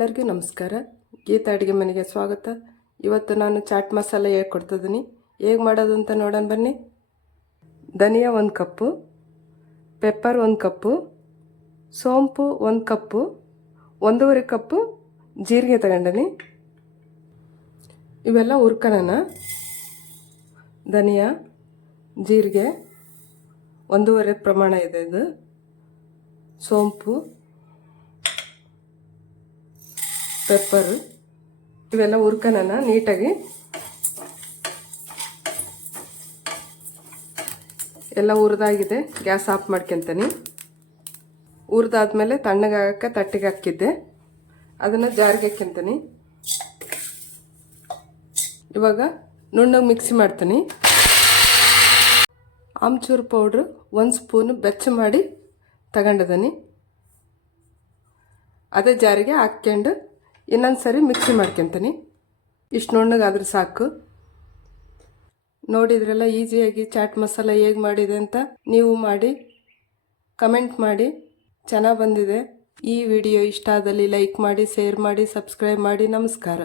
ಎಲ್ಲರಿಗೂ ನಮಸ್ಕಾರ. ಗೀತಾ ಅಡುಗೆ ಮನೆಗೆ ಸ್ವಾಗತ. ಇವತ್ತು ನಾನು ಚಾಟ್ ಮಸಾಲೆ ಹೇಗೆ ಕೊಡ್ತಿದ್ದೀನಿ, ಹೇಗೆ ಮಾಡೋದು ಅಂತ ನೋಡೋಣ ಬನ್ನಿ. ಧನಿಯಾ 1 ಕಪ್ಪು, ಪೆಪ್ಪರ್ 1 ಕಪ್ಪು, ಸೋಂಪು 1 ಕಪ್ಪು, 1.5 ಕಪ್ಪು ಜೀರಿಗೆ ತಗೊಂಡಿನಿ. ಇವೆಲ್ಲ ಹುರ್ಕೊಳ್ಳೋಣ. ಧನಿಯಾ, ಜೀರಿಗೆ 1.5 ಪ್ರಮಾಣ ಇದೆ ಇದು, ಸೋಂಪು, ಪೆಪ್ಪರು ಇವೆಲ್ಲ ಹುರ್ಕೊಳ್ಳೋಣ ನೀಟಾಗಿ. ಎಲ್ಲ ಹುರಿದಾಗಿದೆ, ಗ್ಯಾಸ್ ಆಫ್ ಮಾಡ್ಕೊತೀನಿ. ಹುರಿದಾದ್ಮೇಲೆ ತಣ್ಣಗಾಗಕ್ಕೆ ತಟ್ಟಿಗೆ ಹಾಕಿದ್ದೆ, ಅದನ್ನು ಜಾರಿಗೆ ಹಾಕ್ಯಂತೀನಿ. ಇವಾಗ ನುಣ್ಣಗೆ ಮಿಕ್ಸಿ ಮಾಡ್ತೀನಿ. ಆಮ್ಚೂರು ಪೌಡ್ರು 1 ಸ್ಪೂನು ಬೆಚ್ಚ ಮಾಡಿ ತಗೊಂಡಿದ್ದೀನಿ. ಅದೇ ಜಾರಿಗೆ ಹಾಕ್ಕೊಂಡು ಇನ್ನೊಂದು ಸರಿ ಮಿಕ್ಸಿ ಮಾಡ್ಕೊತೀನಿ. ಇಷ್ಟು ನುಣ್ಣಗಾದ್ರೆ ಸಾಕು. ನೋಡಿದ್ರೆಲ್ಲ ಈಸಿಯಾಗಿ ಚಾಟ್ ಮಸಾಲ ಹೇಗೆ ಮಾಡಿದೆ ಅಂತ ನೀವು ಮಾಡಿ ಕಮೆಂಟ್ ಮಾಡಿ. ಚೆನ್ನಾಗಿ ಬಂದಿದೆ. ಈ ವಿಡಿಯೋ ಇಷ್ಟ ಆದಲ್ಲಿ ಲೈಕ್ ಮಾಡಿ, ಶೇರ್ ಮಾಡಿ, ಸಬ್ಸ್ಕ್ರೈಬ್ ಮಾಡಿ. ನಮಸ್ಕಾರ.